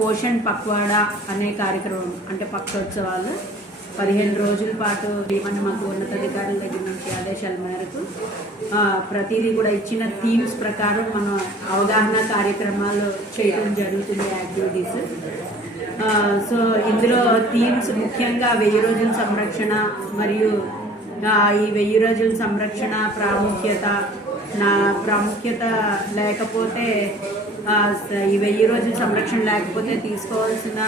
పోషణ్ పక్వాడా అనే కార్యక్రమం అంటే పక్షోత్సవాలు 15 రోజుల పాటు మాకు ఉన్నతాధికారుల దగ్గర నుంచి ఆదేశాల మేరకు ప్రతిదీ కూడా ఇచ్చిన థీమ్స్ ప్రకారం మనం అవగాహన కార్యక్రమాలు చేయడం జరుగుతుంది యాక్టివిటీస్. సో ఇందులో థీమ్స్ ముఖ్యంగా 1000 రోజుల సంరక్షణ మరియు ఈ 1000 రోజుల సంరక్షణ ప్రాముఖ్యత లేకపోతే ఈ 1000 రోజుల సంరక్షణ లేకపోతే తీసుకోవాల్సిన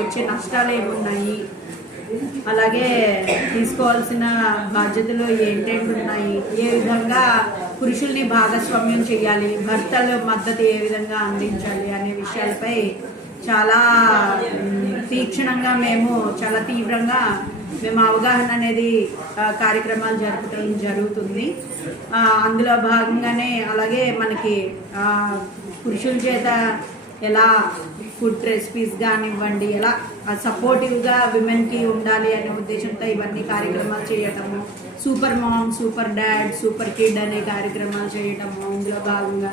వచ్చే నష్టాలు ఏమున్నాయి, అలాగే తీసుకోవాల్సిన బాధ్యతలు ఏంటేంటి ఉన్నాయి, ఏ విధంగా పురుషుల్ని భాగస్వామ్యం చేయాలి, భర్తల మద్దతు ఏ విధంగా అందించాలి అనే విషయాలపై చాలా తీక్షణంగా చాలా తీవ్రంగా మేము అవగాహన అనేది కార్యక్రమాలు జరపడం జరుగుతుంది. అందులో భాగంగానే అలాగే మనకి పురుషుల చేత ఎలా ఫుడ్ రెసిపీస్ కానివ్వండి, ఎలా సపోర్టివ్గా విమెన్కి ఉండాలి అనే ఉద్దేశంతో ఇవన్నీ కార్యక్రమాలు చేయటము, super mom, super dad, super kid అనే కార్యక్రమాలు చేయటము, ఇందులో భాగంగా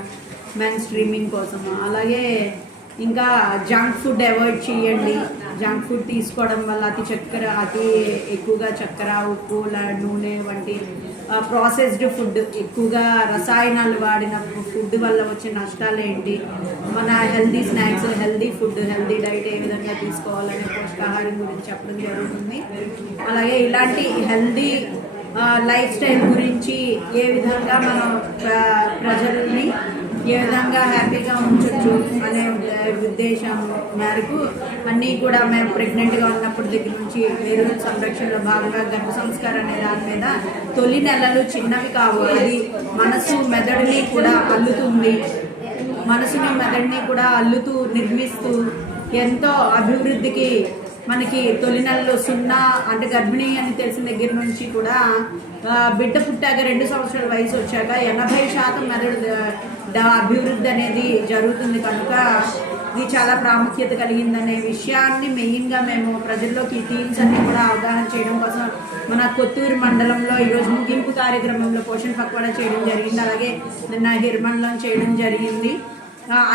మెన్ స్ట్రీమింగ్ కోసము. అలాగే ఇంకా జంక్ ఫుడ్ అవాయిడ్ చేయండి. జంక్ ఫుడ్ తీసుకోవడం వల్ల అతి ఎక్కువగా చక్కెర, ఉప్పు, నూనె వంటి ప్రాసెస్డ్ ఫుడ్, ఎక్కువగా రసాయనాలు వాడిన ఫుడ్ వల్ల వచ్చే నష్టాలు ఏంటి, మన healthy snacks, healthy food, healthy diet ఏ విధంగా తీసుకోవాలనే పోషకాహారం గురించి చెప్పడం జరుగుతుంది. అలాగే ఇలాంటి హెల్దీ లైఫ్ స్టైల్ గురించి ఏ విధంగా మనం ప్రజల్ని ఏ విధంగా హ్యాపీగా ఉంచవచ్చు అనే ఉద్దేశం మేరకు అన్నీ కూడా మేము ప్రెగ్నెంట్గా ఉన్నప్పటి దగ్గర నుంచి 1000 రోజుల సంరక్షణలో భాగంగా గర్భ సంస్కారం అనే దాని మీద తొలి నెలలు చిన్నవి కావు, అది మనసుని మెదడుని కూడా అల్లుతూ నిర్మిస్తూ ఎంతో అభివృద్ధికి మనకి తొలి నెలలో 0 అంటే గర్భిణీ అని తెలిసిన దగ్గర నుంచి కూడా బిడ్డ పుట్టాక 2 సంవత్సరాల వయసు వచ్చాక 80% మెదడు అభివృద్ధి అనేది జరుగుతుంది. కనుక ఇది చాలా ప్రాముఖ్యత కలిగిందనే విషయాన్ని మెయిన్గా మేము ప్రజల్లోకి ఈ థీమ్స్ అన్ని కూడా అవగాహన చేయడం కోసం మన కొత్తూరు మండలంలో ఈరోజు ముగింపు కార్యక్రమంలో పోషణ్ పక్వాడా చేయడం జరిగింది. అలాగే నిన్న హిర్మండలం చేయడం జరిగింది.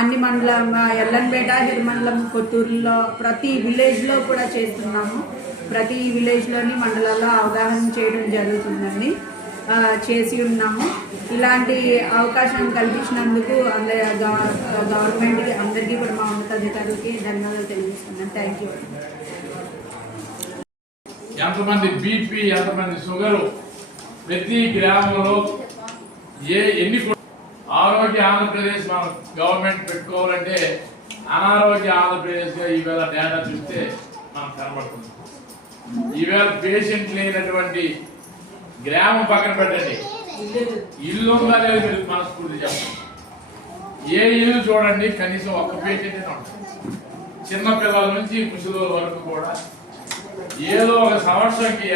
అన్ని మండలం ఎల్లంపేట, హిర్మండలం, కొత్తూరులో ప్రతి విలేజ్లో కూడా చేస్తున్నాము. ప్రతి విలేజ్లోని మండలాల్లో అవగాహన చేయడం జరుగుతుందండి, చేసి ఉన్నాము. ఇలాంటి అవకాశం కల్పించినందుకు గవర్నమెంట్కి అందరికీ కూడా మా ఉన్నతాధికారులకి ధన్యవాదాలు తెలియజేస్తున్నాను. Thank you. ఎంతమంది బీపీ, ఎంతమంది షుగరు, ప్రతి గ్రామంలో ఎన్ని ఆరోగ్య ఆంధ్రప్రదేశ్ మనం గవర్నమెంట్ పెట్టుకోవాలంటే అనారోగ్య ఆంధ్రప్రదేశ్గా ఈవేళ డేటా చూస్తే మనకు కనబడుతుంది. ఈవేళ పేషెంట్ లేనటువంటి గ్రామం పక్కన పెట్టండి, ఇల్లు ఉందా లేదు మీరు మనస్ఫూర్తి చెప్పండి. ఏ ఇల్లు చూడండి కనీసం ఒక్క పేషెంట్ ఉంటుంది. చిన్నపిల్లల నుంచి ముసలి వరకు కూడా ఏదో ఒక సంవత్సరంకి